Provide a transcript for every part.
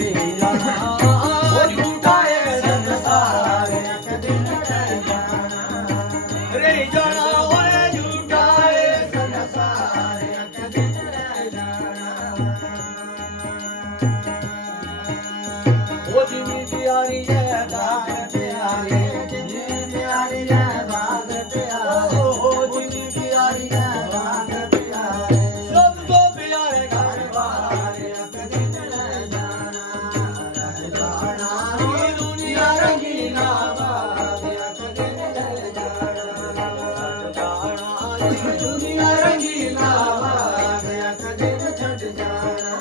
रे जाना वो झूठा है संसार एक दिन रह जाना रे जाना ओए झूठा है संसार एक दिन रह जाना वो जिनी प्यारी है दाग प्यारे जिनी प्यारी है दाग प्यारे ओ जिनी प्यारी है दाग प्यारे सबको प्यारे घर बार एक दिन रह जाना ये दुनिया रंगीला बाग एक दिन रह जाना ये दुनिया रंगीला बाग एक दिन छट जाना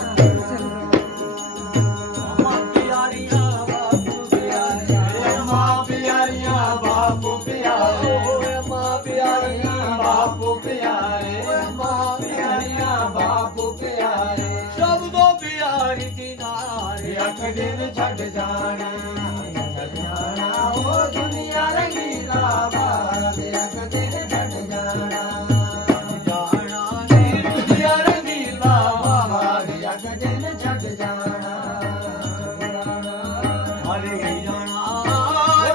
मां प्यारियां बापू प्यारे मां प्यारियां बापू प्यारे मां प्यारियां बापू प्यारे मां प्यारियां बापू प्यारे सब तो प्यारी किनारे एक दिन छट जाना ओ दुनिया रंगीला बाग एक दिन छट जाना जाना नी दुनिया रंगीला बाग एक दिन छट जाना हरे जाना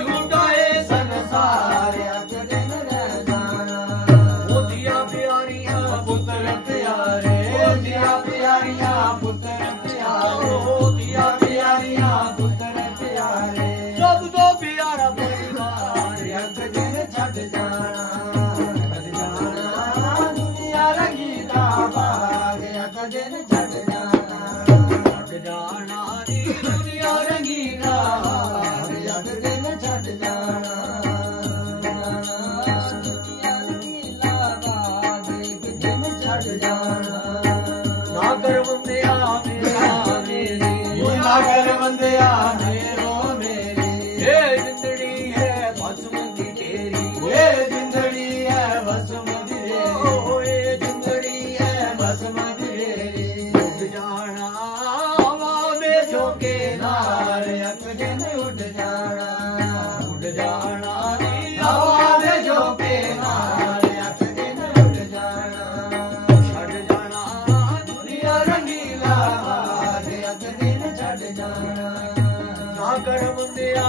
झूठा है संसार एक दिन रह जाना ओ दिया प्यारियां पुत्र प्यारे ओ दिया प्यारियां पुत्र प्यारे ओ दिया प्यारियां पुत्र प्यारे सब तो प्यारा परिवार एक दिन छट जाना दुनिया रंगीला बाग एक दिन छट जाना नी दुनिया रंगीला बाग एक दिन छट जाना दुनिया रंगीला बाग एक दिन छट जाना ना कर बंदिया मेरा मेरी ना कर बंदिया मेरो मेरी ये जिंदड़ी है बसमती तेरी ये जिंदड़ी है बसमती तेरी ये जिंदड़ी है बसमती तेरी उठ जाना हवा में झोंके नार एक दिन उठ जाना नी हवा में झोंके नार एक दिन उठ जाना छट जाना दुनिया रंगीला बाग एक दिन छट जाना ना कर बंदिया